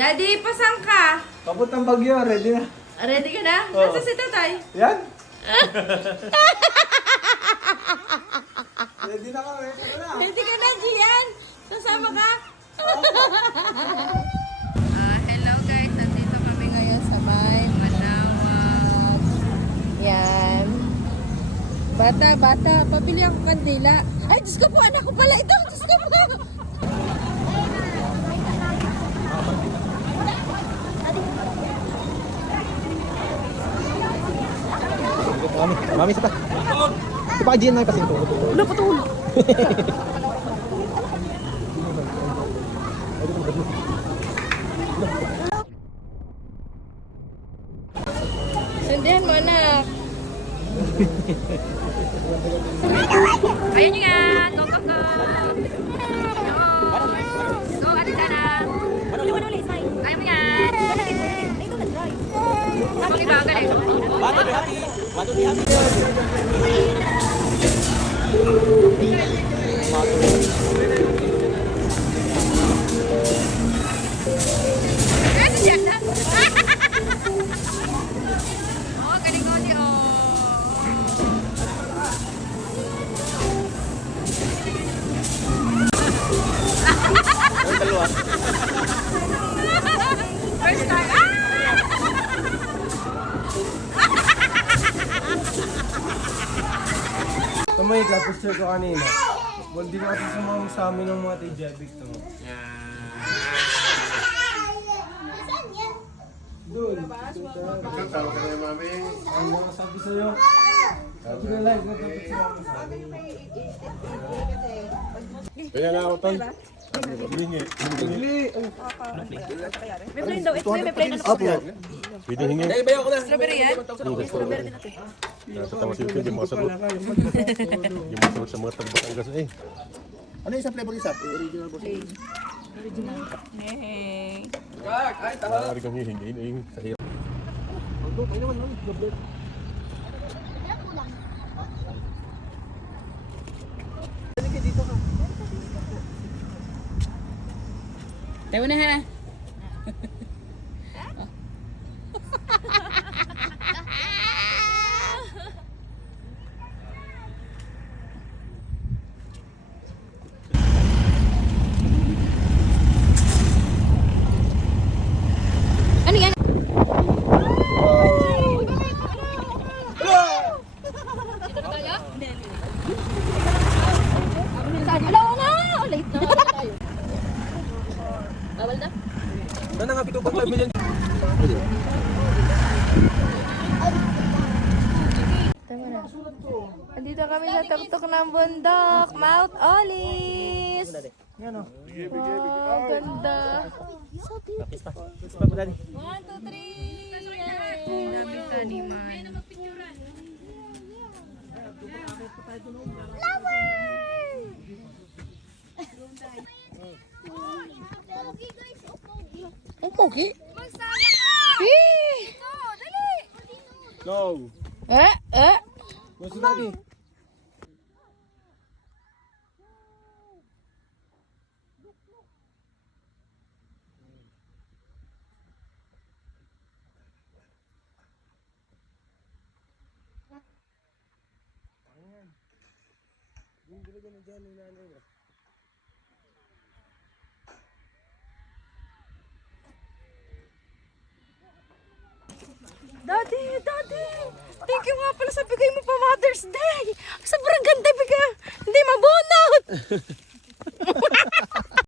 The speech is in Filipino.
Daddy, pasang ka? Papuntang Bagyo, ready na. Ready ka na? Oo. Nasa si tatay? Yan. Ready na kami. Tara na. Ready ka na, Gian? Kasama ka? Hello guys, nandito kami ngayon sa may Manawag. Yan. Bata, pabili ako kandila. Ay, Diyos ko po, anak ko pala ito. Diyos ko po. Mami, isa pa. Isa pa, Gian na kasi ito. Wala pa tulog. Sandihan mo, anak. Ayun nga. Go, go, go. Go, ate sana. Ayun nga. Bakit ba? Galing. Oh, galing ko di First time. Tumay ka, picture ko kanina. Hindi ko kasi sumama sa amin ng mga tijebik to. Doon. Tawag ka na yung mami. Ano sabi sa'yo? Sabi na live na dapat sumama sa amin. Kaya na ako tol. Hingi. Bigli! May plane daw. May plane na Apo. Pwede hingi. Strawberry yan? Tatawa si Yuki, hindi makasagot. Hindi makasagot sa mga tagbak ang gas eh. Ano yung sa flavor isa? Original boss. Hey. Maaari kang hihingiin sa hirap. Tayo na ha. Ano yan? Dito ba tayo? Saan? Alaw nga! Late na tayo. Bawal na? Sana nga, 2.5 million. Tama na. Andito kami sa tuktok ng bundok, Mount Olis. Wow, ganda. 1, 2, 3. Daming taniman. Ang pogi. Magsama ka! Ito, dali! No! Eh? What's the daddy? Daddy! Thank you nga pala sa bigay mo pa Mother's Day! Sobrang ganda bigay! Hindi mabunot!